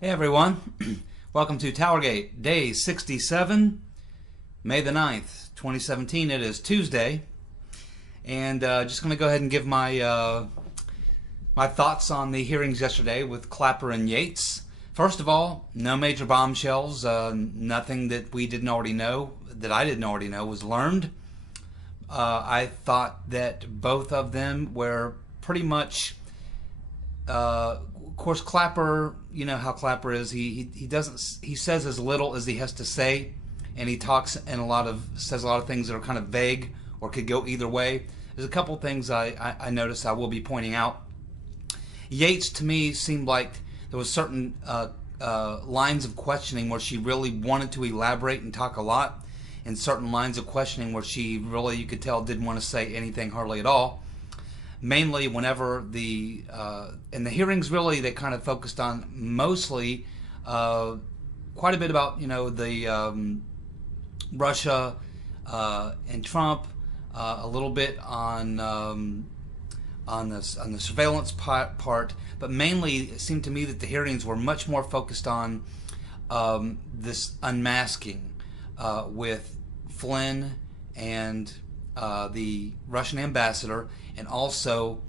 Hey everyone, welcome to Towergate, day 67, May the 9th, 2017. It is Tuesday, and just going to go ahead and give my thoughts on the hearings yesterday with Clapper and Yates. First of all, no major bombshells, nothing that we didn't already know, that I didn't already know, was learned. I thought that both of them were pretty much of course, Clapper, you know how Clapper is. He says as little as he has to say, and he says a lot of things that are kind of vague or could go either way. There's a couple things I noticed I will be pointing out. Yates, to me, seemed like there was certain lines of questioning where she really wanted to elaborate and talk a lot, and certain lines of questioning where she really, you could tell, didn't want to say anything hardly at all. Mainly whenever in the hearings, really, they kind of focused on mostly quite a bit about, the Russia and Trump, a little bit on the surveillance part, but mainly it seemed to me that the hearings were much more focused on this unmasking with Flynn and the Russian ambassador, and also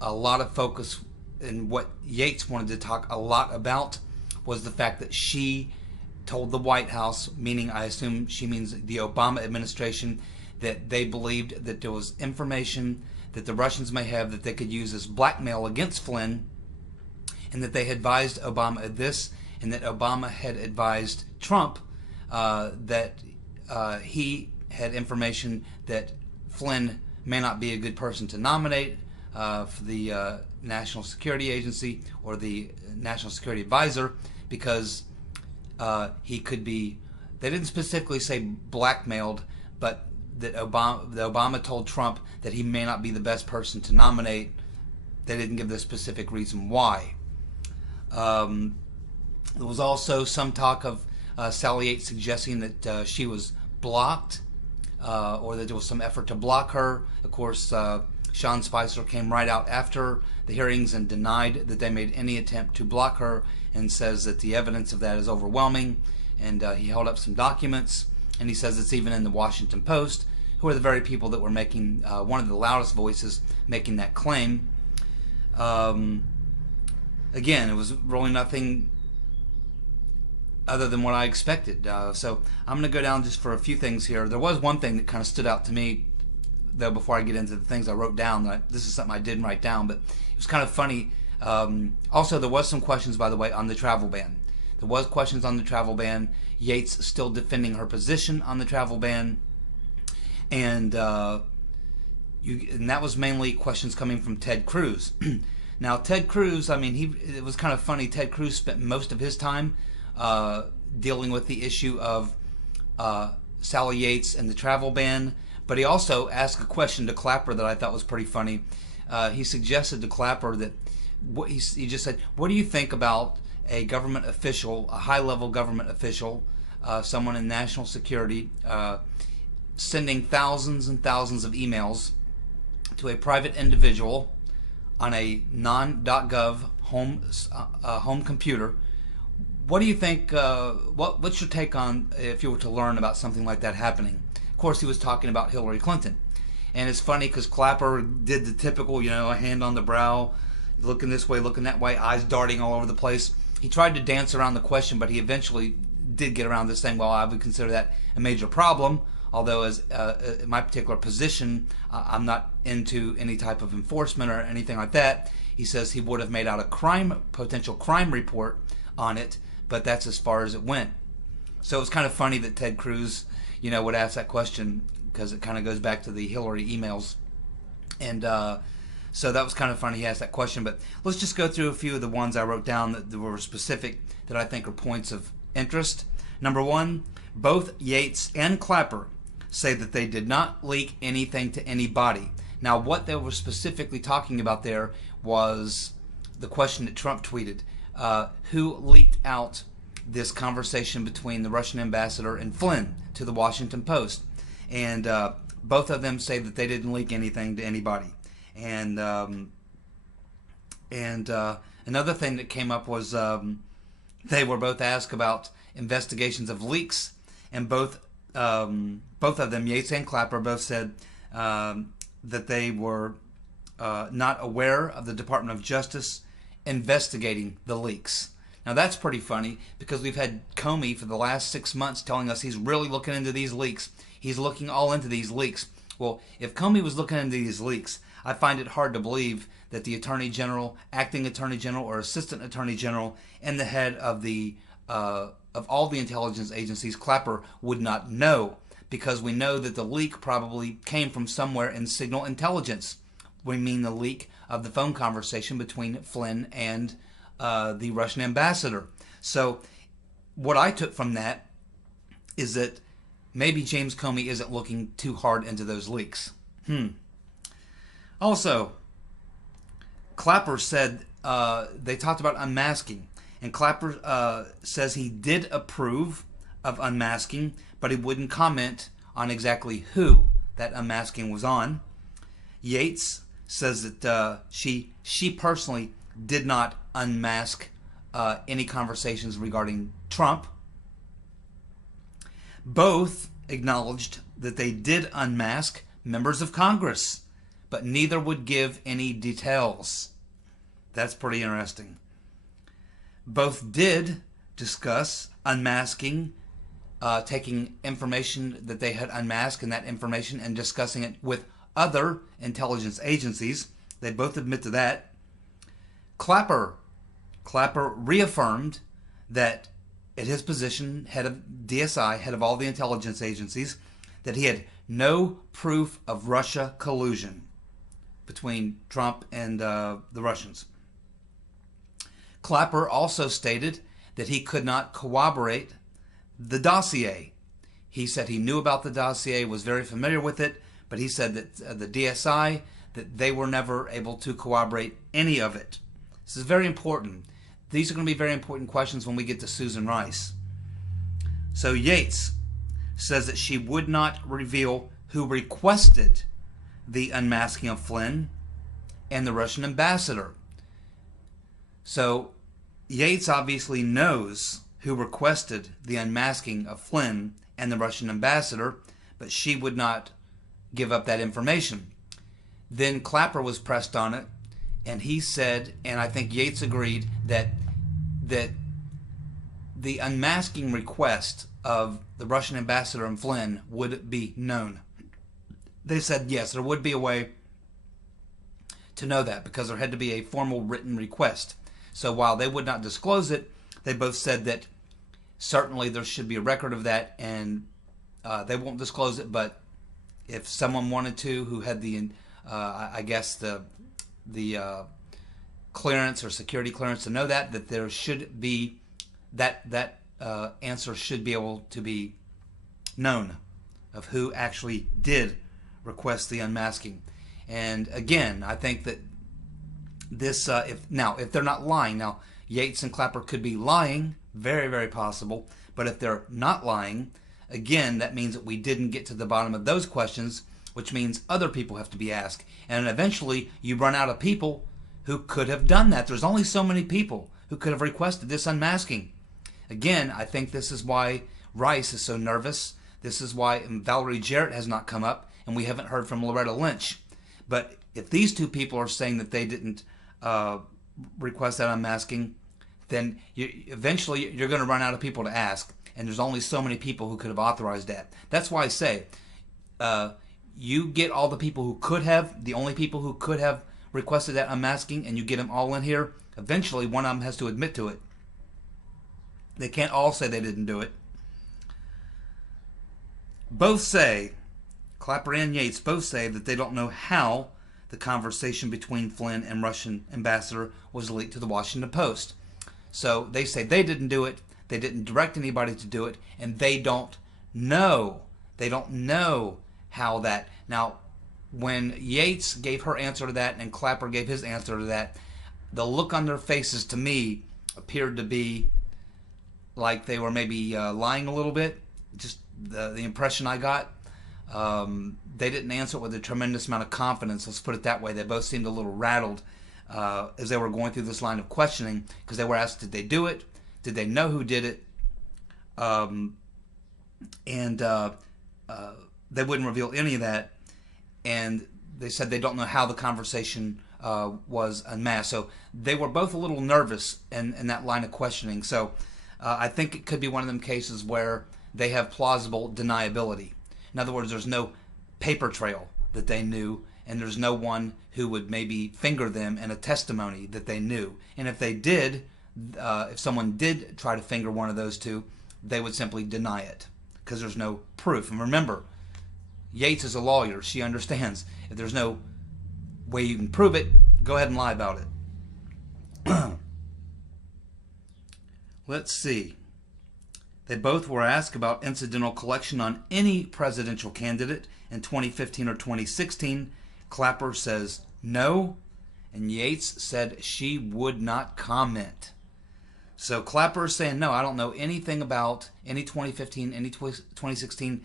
a lot of focus in what Yates wanted to talk a lot about was the fact that she told the White House, meaning I assume she means the Obama administration, that they believed that there was information that the Russians may have that they could use as blackmail against Flynn, and that they had advised Obama of this, and that Obama had advised Trump that he had information that Flynn may not be a good person to nominate for the National Security Agency or the National Security Advisor, because he could be, they didn't specifically say blackmailed, but that Obama told Trump that he may not be the best person to nominate. They didn't give the specific reason why. There was also some talk of Sally Yates suggesting that she was blocked, or that there was some effort to block her. Of course, Sean Spicer came right out after the hearings and denied that they made any attempt to block her, and says that the evidence of that is overwhelming. And he held up some documents, and he says it's even in the Washington Post, who are the very people that were making one of the loudest voices making that claim. Again, it was really nothing other than what I expected. So I'm going to go down just for a few things here. There was one thing that kind of stood out to me, though, before I get into the things I wrote down. This is something I didn't write down, but it was kind of funny. Also, there was some questions, by the way, on the travel ban. There was questions on the travel ban. Yates still defending her position on the travel ban. And that was mainly questions coming from Ted Cruz. Now, Ted Cruz, I mean, it was kind of funny. Ted Cruz spent most of his time dealing with the issue of Sally Yates and the travel ban, but he also asked a question to Clapper that I thought was pretty funny. He suggested to Clapper that he just said, "What do you think about a government official, a high-level government official, someone in national security, sending thousands and thousands of emails to a private individual on a non.gov home computer? What do you think? What's your take on if you were to learn about something like that happening?" Of course, he was talking about Hillary Clinton, and it's funny because Clapper did the typical, a hand on the brow, looking this way, looking that way, eyes darting all over the place. He tried to dance around the question, but he eventually did get around to saying, "Well, I would consider that a major problem. Although, as in my particular position, I'm not into any type of enforcement or anything like that." He says he would have made out a potential crime report on it, but that's as far as it went. So it's kind of funny that Ted Cruz, would ask that question, because it kind of goes back to the Hillary emails. And so that was kind of funny he asked that question. But let's just go through a few of the ones I wrote down that were specific, that I think are points of interest. Number one, both Yates and Clapper say that they did not leak anything to anybody. Now, what they were specifically talking about there was the question that Trump tweeted. Who leaked out this conversation between the Russian ambassador and Flynn to the Washington Post? And both of them say that they didn't leak anything to anybody. And another thing that came up was They were both asked about investigations of leaks, and both of them, Yates and Clapper, both said that they were not aware of the Department of Justice investigating the leaks. Now that's pretty funny, because we've had Comey for the last 6 months telling us he's really looking into these leaks. He's looking all into these leaks. Well, if Comey was looking into these leaks, I find it hard to believe that the Attorney General, Acting Attorney General, or Assistant Attorney General, and the head of all the intelligence agencies, Clapper, would not know, because we know that the leak probably came from somewhere in signal intelligence. We mean the leak of the phone conversation between Flynn and the Russian ambassador. So what I took from that is that maybe James Comey isn't looking too hard into those leaks. Also, Clapper said they talked about unmasking, and Clapper says he did approve of unmasking, but he wouldn't comment on exactly who that unmasking was on. Yates says that she personally did not unmask any conversations regarding Trump. Both acknowledged that they did unmask members of Congress, but neither would give any details. That's pretty interesting. Both did discuss unmasking, taking information that they had unmasked and that information and discussing it with other intelligence agencies. They both admit to that. Clapper reaffirmed that at his position, head of DSI, head of all the intelligence agencies, that he had no proof of Russia collusion between Trump and the Russians. Clapper also stated that he could not corroborate the dossier. He said he knew about the dossier, was very familiar with it, but he said that the DSI, that they were never able to corroborate any of it. This is very important. These are going to be very important questions when we get to Susan Rice. So Yates says that she would not reveal who requested the unmasking of Flynn and the Russian ambassador. So Yates obviously knows who requested the unmasking of Flynn and the Russian ambassador, but she would not give up that information. Then Clapper was pressed on it, and he said, and I think Yates agreed, that the unmasking request of the Russian ambassador and Flynn would be known. They said yes, there would be a way to know that, because there had to be a formal written request. So while they would not disclose it, they both said that certainly there should be a record of that, and they won't disclose it, but if someone wanted to, who had the I guess the clearance or security clearance to know that there should be that answer should be able to be known of who actually did request the unmasking. And again, I think that this if they're not lying, now Yates and Clapper could be lying, very, very possible, but if they're not lying, again, that means that we didn't get to the bottom of those questions, which means other people have to be asked. And eventually you run out of people who could have done that. There's only so many people who could have requested this unmasking. Again, I think this is why Rice is so nervous. This is why Valerie Jarrett has not come up, and we haven't heard from Loretta Lynch. But if these two people are saying that they didn't request that unmasking, then eventually you're going to run out of people to ask. And there's only so many people who could have authorized that. That's why I say, you get all the people who could have, the only people who could have requested that unmasking, and you get them all in here, eventually one of them has to admit to it. They can't all say they didn't do it. Both say, Clapper and Yates both say that they don't know how the conversation between Flynn and Russian ambassador was leaked to the Washington Post. So they say they didn't do it, they didn't direct anybody to do it, and they don't know. They don't know how that. Now, when Yates gave her answer to that and Clapper gave his answer to that, the look on their faces to me appeared to be like they were maybe lying a little bit. Just the impression I got. They didn't answer it with a tremendous amount of confidence. Let's put it that way. They both seemed a little rattled as they were going through this line of questioning, because they were asked, did they do it? Did they know who did it? And they wouldn't reveal any of that. And they said they don't know how the conversation was unmasked. So they were both a little nervous in that line of questioning. So I think it could be one of them cases where they have plausible deniability. In other words, there's no paper trail that they knew, and there's no one who would maybe finger them in a testimony that they knew. And if they did, if someone did try to finger one of those two, they would simply deny it because there's no proof. And remember, Yates is a lawyer. She understands. If there's no way you can prove it, go ahead and lie about it. Let's see. They both were asked about incidental collection on any presidential candidate in 2015 or 2016. Clapper says no, and Yates said she would not comment. So Clapper is saying, no, I don't know anything about any 2015, any 2016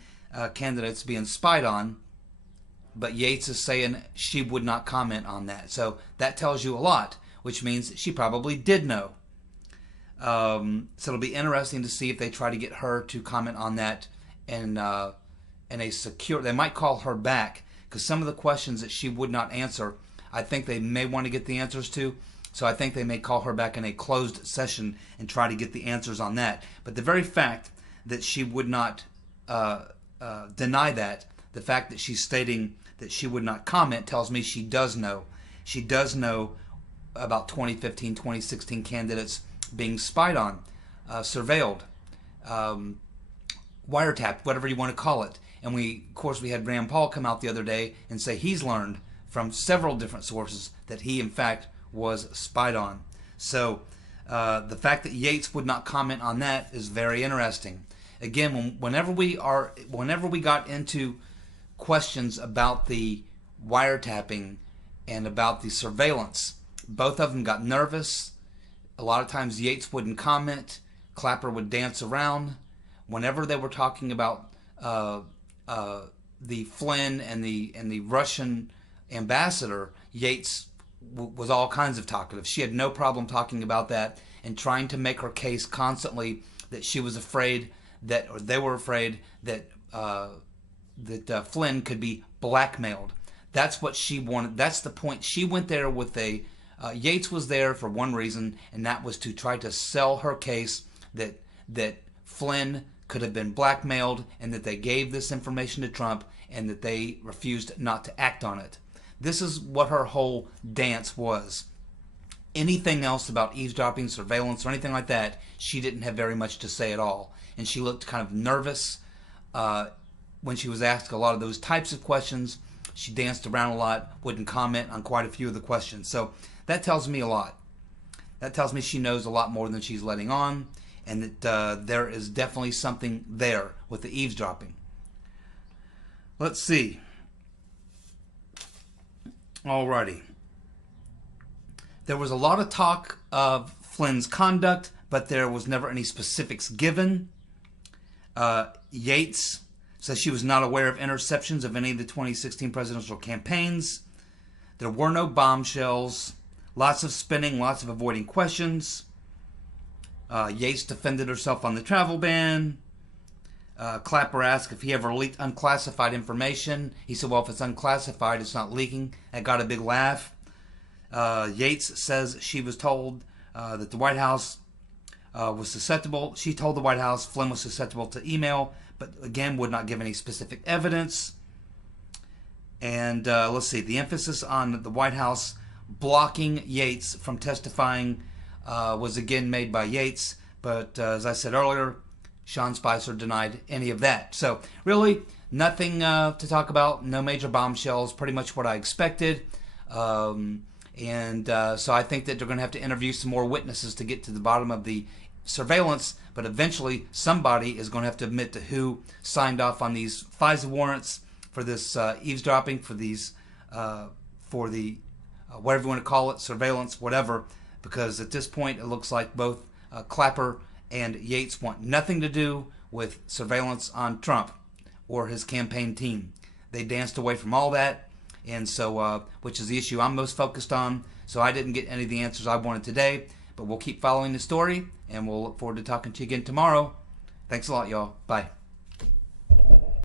candidates being spied on, but Yates is saying she would not comment on that. So that tells you a lot, which means she probably did know. So it'll be interesting to see if they try to get her to comment on that in a secure. They might call her back because some of the questions that she would not answer, I think they may want to get the answers to. So I think they may call her back in a closed session and try to get the answers on that. But the very fact that she would not deny that, the fact that she's stating that she would not comment, tells me she does know. She does know about 2015, 2016 candidates being spied on, surveilled, wiretapped, whatever you want to call it. And of course, we had Rand Paul come out the other day and say he's learned from several different sources that he, in fact, was spied on. So the fact that Yates would not comment on that is very interesting. Again, whenever we got into questions about the wiretapping and about the surveillance, both of them got nervous. A lot of times Yates wouldn't comment. Clapper would dance around. Whenever they were talking about the Flynn and the Russian ambassador, Yates was all kinds of talkative. She had no problem talking about that and trying to make her case constantly that she was afraid that, or they were afraid that Flynn could be blackmailed. That's what she wanted. That's the point. She went there with Yates was there for one reason, and that was to try to sell her case that Flynn could have been blackmailed and that they gave this information to Trump and that they refused not to act on it. This is what her whole dance was. Anything else about eavesdropping, surveillance, or anything like that, she didn't have very much to say at all. And she looked kind of nervous when she was asked a lot of those types of questions. She danced around a lot, wouldn't comment on quite a few of the questions. So that tells me a lot. That tells me she knows a lot more than she's letting on, and that there is definitely something there with the eavesdropping. Let's see. Alrighty. There was a lot of talk of Flynn's conduct, but there was never any specifics given. Yates says she was not aware of interceptions of any of the 2016 presidential campaigns. There were no bombshells. Lots of spinning, lots of avoiding questions. Yates defended herself on the travel ban. Clapper asked if he ever leaked unclassified information. He said, well, if it's unclassified, it's not leaking. That got a big laugh. Yates says she was told that the White House was susceptible. She told the White House Flynn was susceptible to email, but again, would not give any specific evidence. And let's see, the emphasis on the White House blocking Yates from testifying was again made by Yates, but as I said earlier, Sean Spicer denied any of that. So really, nothing to talk about, no major bombshells, pretty much what I expected. So I think that they're going to have to interview some more witnesses to get to the bottom of the surveillance, but eventually somebody is going to have to admit to who signed off on these FISA warrants for this eavesdropping, for these, for the, whatever you want to call it, surveillance, whatever, because at this point it looks like both Clapper and Yates want nothing to do with surveillance on Trump or his campaign team. They danced away from all that, and so, which is the issue I'm most focused on. So I didn't get any of the answers I wanted today, But we'll keep following the story, and we'll look forward to talking to you again tomorrow. Thanks a lot, y'all. Bye.